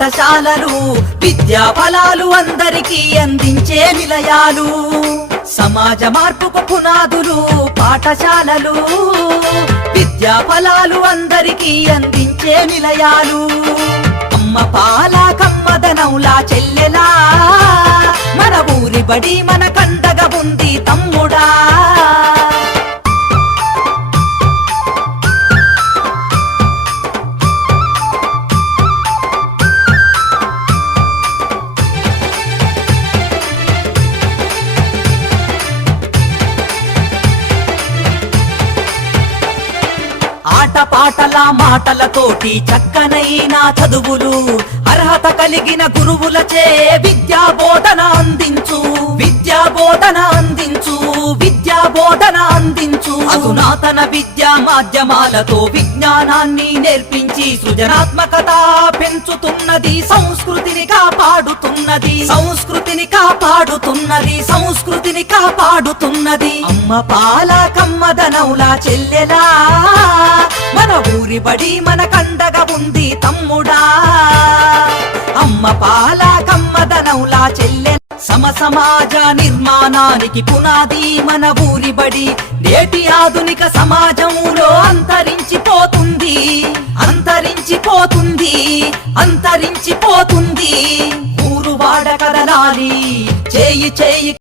పాఠశాలలు విద్యా ఫలాలు అందరికీ అందించే నిలయాలు సమాజ మార్పుకు పునాదులు పాఠశాలలు విద్యా ఫలాలు అందరికీ అందించే నిలయాలు అమ్మ పాల కమ్మదనంలా చెల్లెలా మన ఊరి బడి మన కండగా ఉంది తమ్ముడా ఆటపాటల మాటలతోటి చక్కనైన చదువులు అర్హత కలిగిన గురువులచే విద్యా బోధన అందించు విద్యా బోధన అందించు విద్యా బోధన అందించు అధునాతన విద్యా మాధ్యమాలతో విజ్ఞానాన్ని నేర్పించి సృజనాత్మకత పెంచుతున్నది సంస్కృతిని కాపాడుతున్నది సంస్కృతిని కాపాడుతున్నది సంస్కృతిని కాపాడుతున్నది అమ్మ పాల కమ్మదనౌలా చెల్లెలా మన ఊరి బడి మన కండగా ఉంది తమ్ముడా అమ్మ పాల కమ్మదనౌలా చెల్లె సమాజ నిర్మాణానికి పునాది మన ఊరి బడి నేటి ఆధునిక సమాజంలో అంతరించిపోతుంది అంతరించిపోతుంది అంతరించిపోతుంది ఊరు వాడ కదలాలి చేయి చేయి